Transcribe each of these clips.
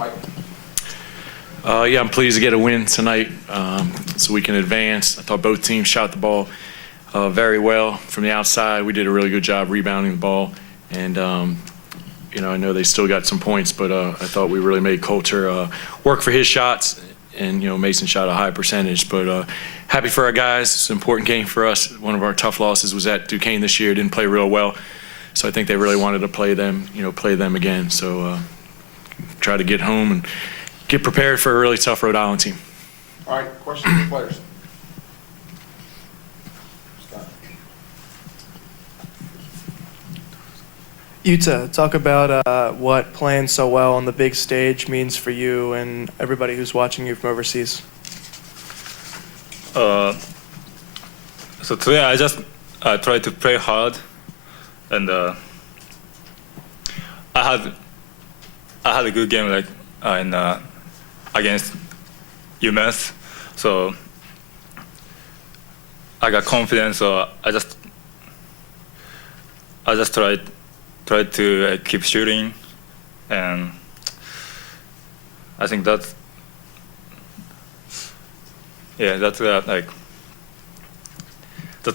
Mike. Yeah, I'm pleased to get a win tonight so we can advance. I thought both teams shot the ball very well from the outside. We did a really good job rebounding the ball. And, I know they still got some points, but I thought we really made Coulter work for his shots. And, Mason shot a high percentage. But happy for our guys. It's an important game for us. One of our tough losses was at Duquesne this year. Didn't play real well. So I think they really wanted to play them again. So try to get home and get prepared for a really tough Rhode Island team. All right, questions for players? Yuta, talk about what playing so well on the big stage means for you and everybody who's watching you from overseas. So today I just tried to play hard, and I had a good game against UMass, so I got confidence. So I just tried to keep shooting, and I think that's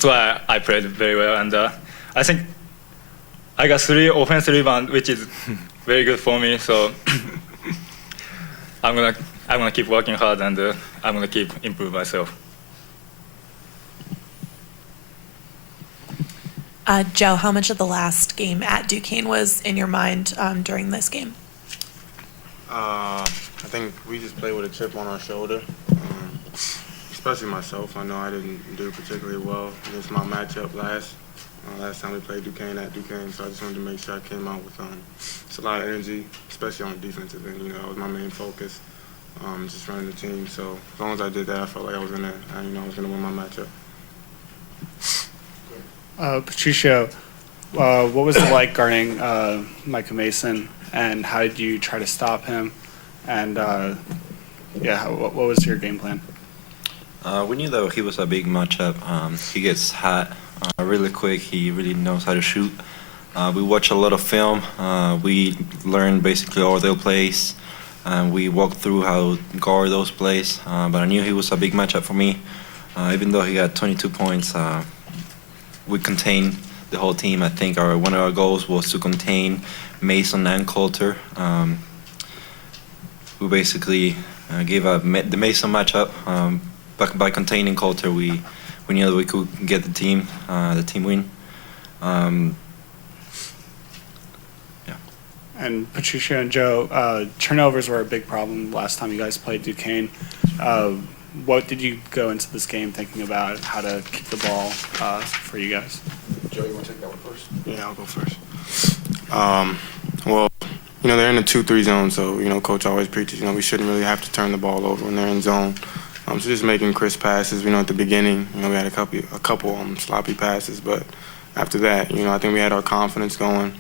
why I played very well. And I think I got 3 offensive rebounds, which is very good for me. So I'm gonna keep working hard, and I'm gonna keep improving myself. Joe, how much of the last game at Duquesne was in your mind during this game? I think we just played with a chip on our shoulder, especially myself. I know I didn't do particularly well against my matchup last time we played Duquesne at Duquesne, so I just wanted to make sure I came out with just a lot of energy, especially on the defensive end. That was my main focus, just running the team. So as long as I did that, I felt like I was gonna win my matchup. Patricio, what was it like guarding Micah Mason, and how did you try to stop him? And what was your game plan? We knew that he was a big matchup. He gets hot really quick. He really knows how to shoot. We watch a lot of film. We learn basically all their plays. We walked through how to guard those plays. But I knew he was a big matchup for me. Even though he got 22 points, we contained the whole team. I think one of our goals was to contain Mason and Coulter. We basically gave the Mason matchup. But by containing Coulter, we knew that we could get the team win. And Patricia and Joe, turnovers were a big problem last time you guys played Duquesne. What did you go into this game thinking about how to keep the ball for you guys? Joe, you want to take that one first? Yeah, I'll go first. Well, they're in the 2-3 zone, so, Coach always preaches, we shouldn't really have to turn the ball over when they're in zone. So just making crisp passes. At the beginning, we had a couple sloppy passes, but after that, I think we had our confidence going.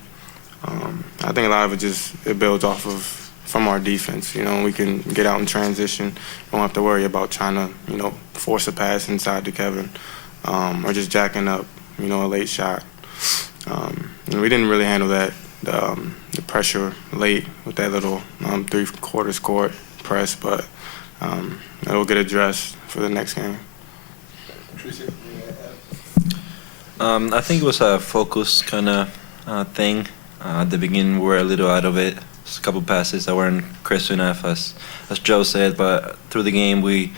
I think a lot of it builds off of from our defense. We can get out in transition. Don't have to worry about trying to, force a pass inside to Kevin, or just jacking up, a late shot. We didn't really handle that, the pressure late with that little 3/4 court press, but it'll get addressed for the next game. I think it was a focus kind of thing. At the beginning, we were a little out of it. Just a couple passes that weren't crisp enough, as Joe said. But through the game, we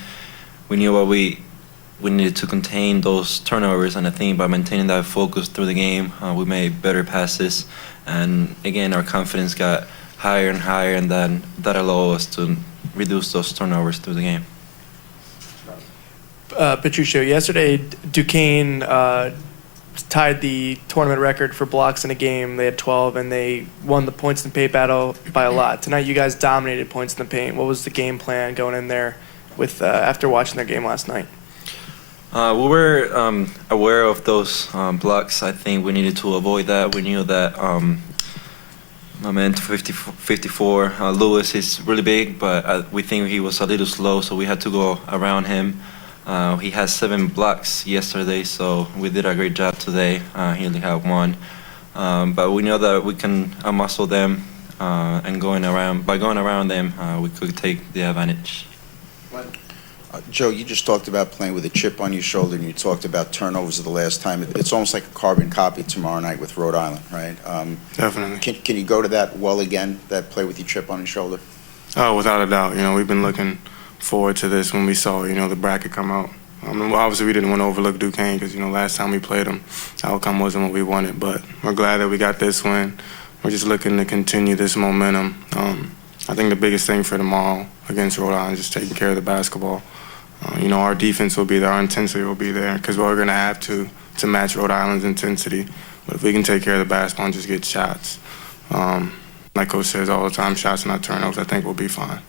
knew what we needed to contain those turnovers. And I think by maintaining that focus through the game, we made better passes. And again, our confidence got higher and higher, and then that allowed us to reduce those turnovers through the game. Patricio, yesterday Duquesne tied the tournament record for blocks in a game. They had 12, and they won the points in the paint battle by a lot. Tonight, you guys dominated points in the paint. What was the game plan going in there with after watching their game last night? We were aware of those blocks. I think we needed to avoid that. We knew that my man 54, Lewis is really big, but we think he was a little slow, so we had to go around him. He had 7 blocks yesterday, so we did a great job today. He only had 1. But we know that we can muscle them and going around them, we could take the advantage. Joe, you just talked about playing with a chip on your shoulder, and you talked about turnovers of the last time. It's almost like a carbon copy tomorrow night with Rhode Island, right? Definitely. Can you go to that well again, that play with your chip on your shoulder? Oh, without a doubt. We've been looking forward to this when we saw, the bracket come out. Obviously, we didn't want to overlook Duquesne because, last time we played them, the outcome wasn't what we wanted. But we're glad that we got this win. We're just looking to continue this momentum. I think the biggest thing for tomorrow against Rhode Island is just taking care of the basketball. Our defense will be there, our intensity will be there because we're going to have to match Rhode Island's intensity. But if we can take care of the basketball and just get shots, like Coach says all the time, shots not turnovers, I think we'll be fine.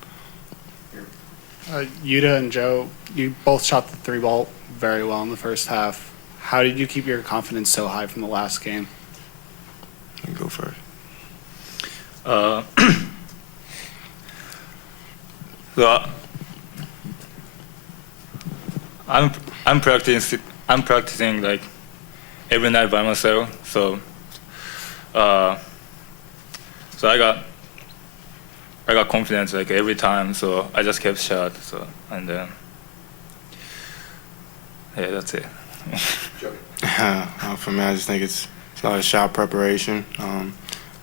Yuta and Joe, you both shot the three ball very well in the first half. How did you keep your confidence so high from the last game? You go first. So I'm practicing like every night by myself. So I got confidence like every time. So I just kept shot. So and then yeah, that's it. For me, I just think it's a lot of shot preparation.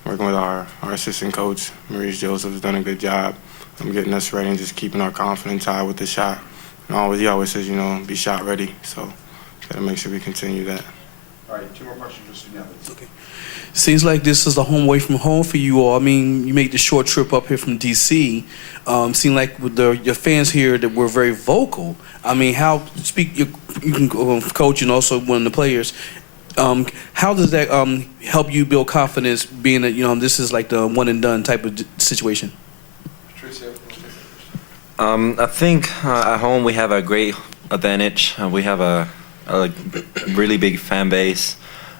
Working with our assistant coach, Maurice Joseph, has done a good job. Getting us ready and just keeping our confidence high with the shot. And he always says, be shot ready. So got to make sure we continue that. All right, 2 more questions, just now. Okay. Seems like this is a home away from home for you all. I mean, you made the short trip up here from D.C. Seemed like with your fans here that were very vocal. I mean, you can coach and also one of the players. How does that help you build confidence, being that this is like the one and done type of situation? Patricia, you want to take that first? I think at home we have a great advantage. We have a really big fan base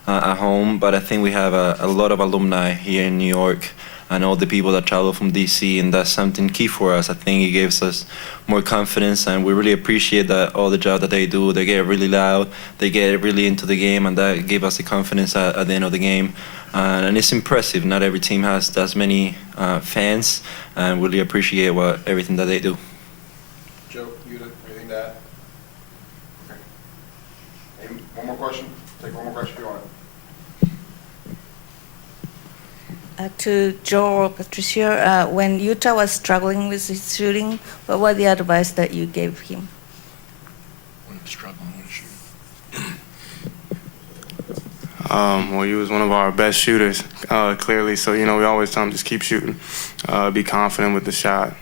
at home, but I think we have a lot of alumni here in New York and all the people that travel from DC, and that's something key for us. I think it gives us more confidence, and we really appreciate that all the job that they do. They get really loud, they get really into the game, and that gives us the confidence at the end of the game. And it's impressive. Not every team has that many fans, and really appreciate everything that they do. Joe, Yuta, anything to add? Okay. One more question? Take one more question if you want it. To Joe or Patricia, when Utah was struggling with his shooting, what was the advice that you gave him? When he's struggling with shooting. Well, he was one of our best shooters, clearly. So, we always tell him just keep shooting, be confident with the shot.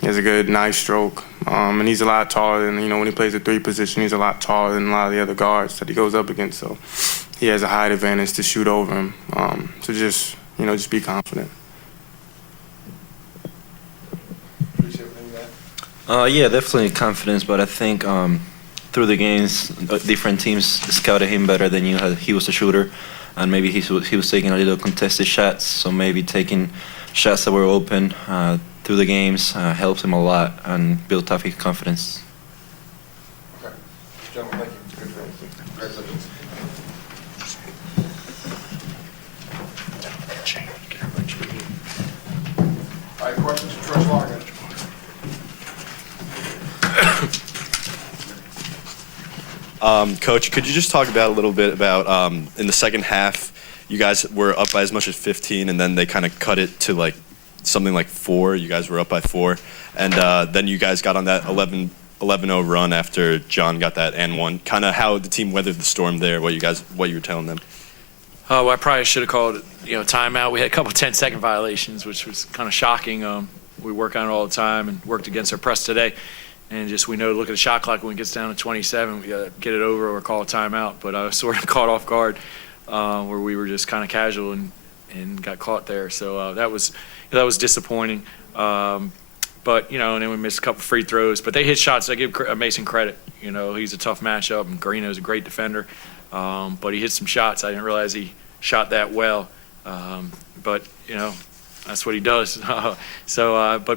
He has a good, nice stroke, and he's a lot taller than, when he plays the 3 position, he's a lot taller than a lot of the other guards that he goes up against. So he has a height advantage to shoot over him. So just be confident. Patricia, anything to add? Yeah, definitely confidence, but I think through the games, different teams scouted him better than you. He was a shooter, and maybe he was taking a little contested shots, so maybe taking shots that were open through the games helps him a lot and built up his confidence. Okay. Gentlemen, thank you. Good for you. Congratulations. All right, questions for Trust Logan? Coach, could you just talk about a little bit about in the second half, you guys were up by as much as 15, and then they kind of cut it to like something like 4. You guys were up by 4, and then you guys got on that 11-0 run after John got that and one. Kind of how the team weathered the storm there. What you were telling them. Oh, well, I probably should have called timeout. We had a couple 10-second violations, which was kind of shocking. We work on it all the time and worked against our press today. And just we know to look at the shot clock when it gets down to 27, we got to get it over or call a timeout. But I was sort of caught off guard where we were just kind of casual and got caught there. So that was disappointing. But, and then we missed a couple free throws. But they hit shots. I give Mason credit. He's a tough matchup, and Garino's a great defender. But he hit some shots. I didn't realize he shot that well. But, that's what he does. But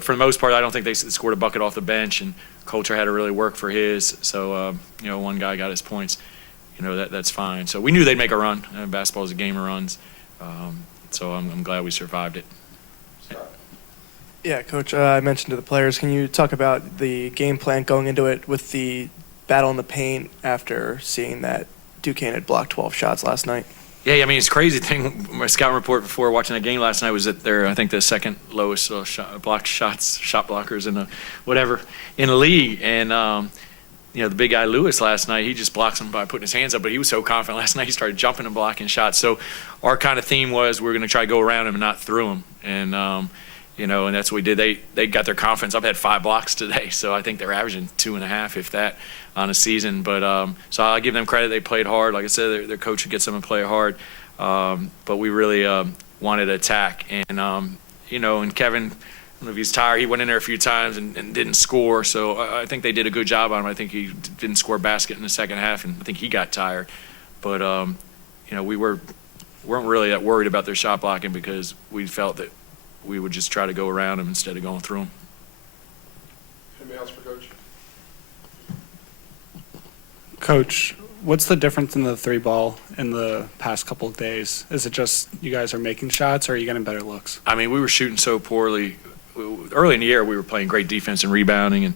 for the most part, I don't think they scored a bucket off the bench, and Coulter had to really work for his. So, one guy got his points. That's fine. So we knew they'd make a run. Basketball is a game of runs. So I'm glad we survived it. Scott? Yeah, Coach, I mentioned to the players, can you talk about the game plan going into it with the battle in the paint after seeing that Duquesne had blocked 12 shots last night? Yeah, I mean, it's a crazy thing. My scouting report before watching that game last night was that they're, I think, the second lowest shot blockers in the league. And the big guy Lewis last night, he just blocks them by putting his hands up. But he was so confident last night, he started jumping and blocking shots. So our kind of theme was we're going to try to go around him and not through him. And and that's what we did. They got their confidence. I've had 5 blocks today, so I think they're averaging 2.5, if that, on a season. But so I'll give them credit. They played hard. Like I said, their coach gets them to play hard. But we really wanted to attack. And and Kevin, I don't know if he's tired. He went in there a few times and didn't score. So I think they did a good job on him. I think he didn't score a basket in the second half, and I think he got tired. But we weren't really that worried about their shot blocking because we felt that we would just try to go around them instead of going through them. Anybody else for Coach? Coach, what's the difference in the 3-ball in the past couple of days? Is it just you guys are making shots, or are you getting better looks? I mean, we were shooting so poorly. Early in the year, we were playing great defense and rebounding, and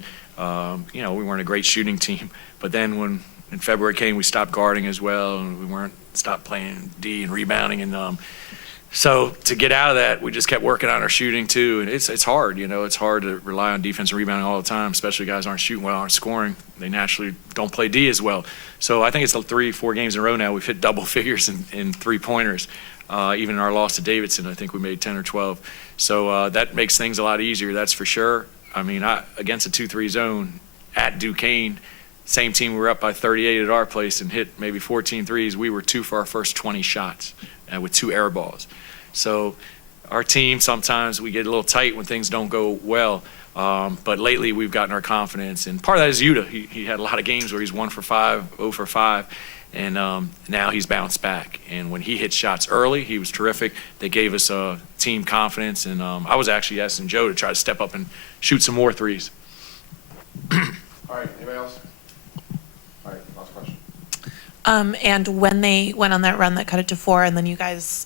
we weren't a great shooting team. But then when in February came, we stopped guarding as well, and we stopped playing D and rebounding. And so to get out of that, we just kept working on our shooting too. And it's hard, it's hard to rely on defense and rebounding all the time, especially guys aren't shooting well, aren't scoring. They naturally don't play D as well. So I think it's 3-4 games in a row now we've hit double figures in 3-pointers. Even in our loss to Davidson, I think we made 10 or 12. So that makes things a lot easier, that's for sure. I mean, against a 2-3 zone at Duquesne, same team, we were up by 38 at our place and hit maybe 14 threes. We were 2 for our first 20 shots with 2 air balls. So our team, sometimes we get a little tight when things don't go well. But lately we've gotten our confidence. And part of that is Yuta. He had a lot of games where he's 1 for 5, 0 for 5. And now he's bounced back. And when he hit shots early, he was terrific. They gave us team confidence. And I was actually asking Joe to try to step up and shoot some more threes. All right, anybody else? All right, last question. And when they went on that run that cut it to 4, and then you guys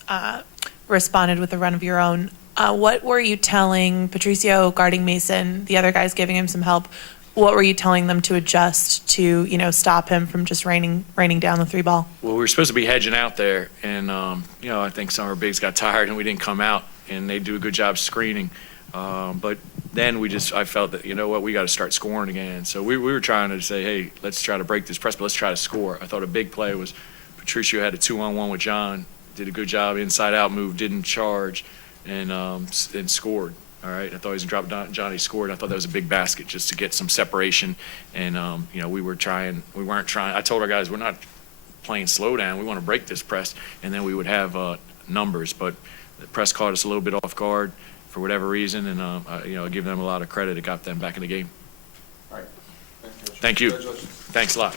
responded with a run of your own, what were you telling Patricio guarding Mason, the other guys giving him some help? What were you telling them to adjust to, stop him from just raining down the 3-ball? Well, we were supposed to be hedging out there, and I think some of our bigs got tired and we didn't come out, and they do a good job screening. But then I felt that, we got to start scoring again. So we were trying to say, hey, let's try to break this press, but let's try to score. I thought a big play was Patricio had a 2-on-1 with John, did a good job, inside-out move, didn't charge, and scored. All right, I thought he was going to drop Johnny, scored. I thought that was a big basket just to get some separation. And, we weren't trying. I told our guys, we're not playing slow down. We want to break this press, and then we would have numbers. But the press caught us a little bit off guard for whatever reason, and, I give them a lot of credit. It got them back in the game. All right. Thank you, Coach. Thank you. Congratulations. Thanks a lot.